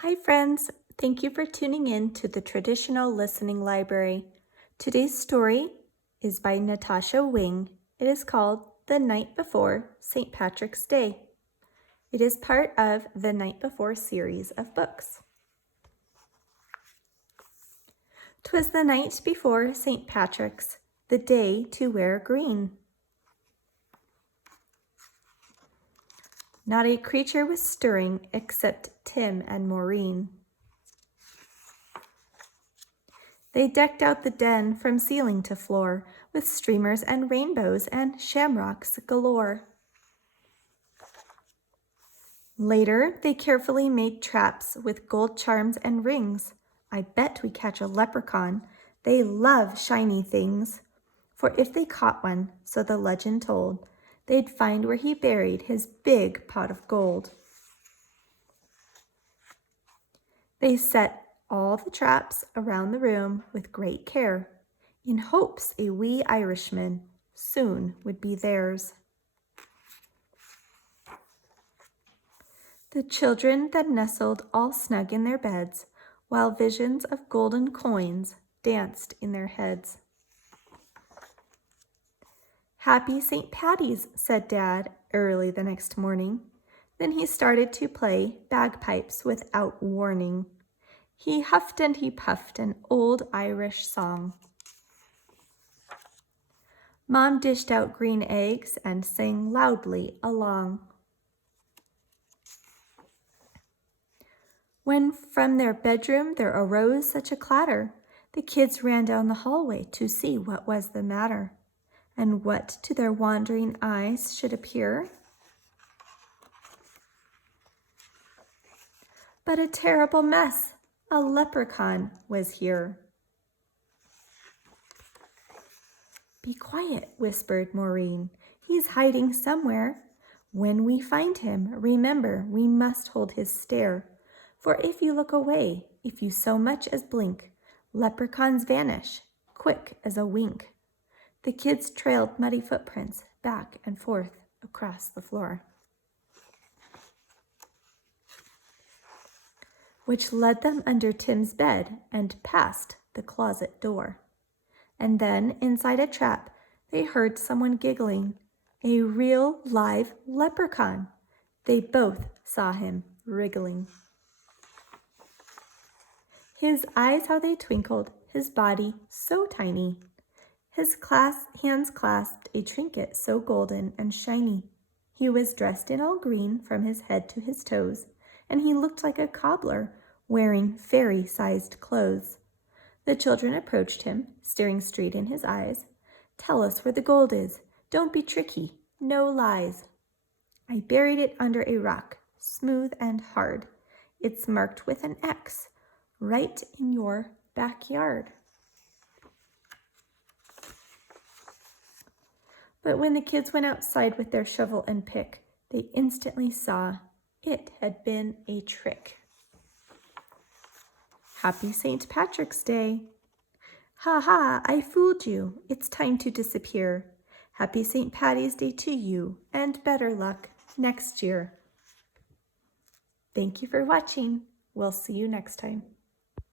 Hi friends, thank you for tuning in to the Traditional Listening Library. Today's story is by Natasha Wing. It is called The Night Before St. Patrick's Day. It is part of the Night Before series of books. 'Twas the night before St. Patrick's, the day to wear green. Not a creature was stirring except Tim and Maureen. They decked out the den from ceiling to floor with streamers and rainbows and shamrocks galore. Later, they carefully made traps with gold charms and rings. I bet we catch a leprechaun. They love shiny things. For if they caught one, so the legend told, they'd find where he buried his big pot of gold. They set all the traps around the room with great care, in hopes a wee Irishman soon would be theirs. The children then nestled all snug in their beds, while visions of golden coins danced in their heads. "Happy St. Patty's," said Dad early the next morning. Then he started to play bagpipes without warning. He huffed and he puffed an old Irish song. Mom dished out green eggs and sang loudly along. When from their bedroom there arose such a clatter, the kids ran down the hallway to see what was the matter, and what to their wandering eyes should appear but a terrible mess. A leprechaun was here. "Be quiet," whispered Maureen. "He's hiding somewhere. When we find him, remember we must hold his stare. For if you look away, if you so much as blink, leprechauns vanish, quick as a wink." The kids trailed muddy footprints back and forth across the floor, which led them under Tim's bed and past the closet door. And then, inside a trap, they heard someone giggling. A real live leprechaun. They both saw him wriggling. His eyes, how they twinkled, his body so tiny. His hands clasped a trinket so golden and shiny. He was dressed in all green from his head to his toes, and he looked like a cobbler wearing fairy-sized clothes. The children approached him, staring straight in his eyes. "Tell us where the gold is. Don't be tricky. No lies." "I buried it under a rock, smooth and hard. It's marked with an X, right in your backyard." But when the kids went outside with their shovel and pick, they instantly saw it had been a trick. Happy St. Patrick's Day. "Ha ha, I fooled you. It's time to disappear. Happy St. Patty's Day to you, and better luck next year." Thank you for watching. We'll see you next time.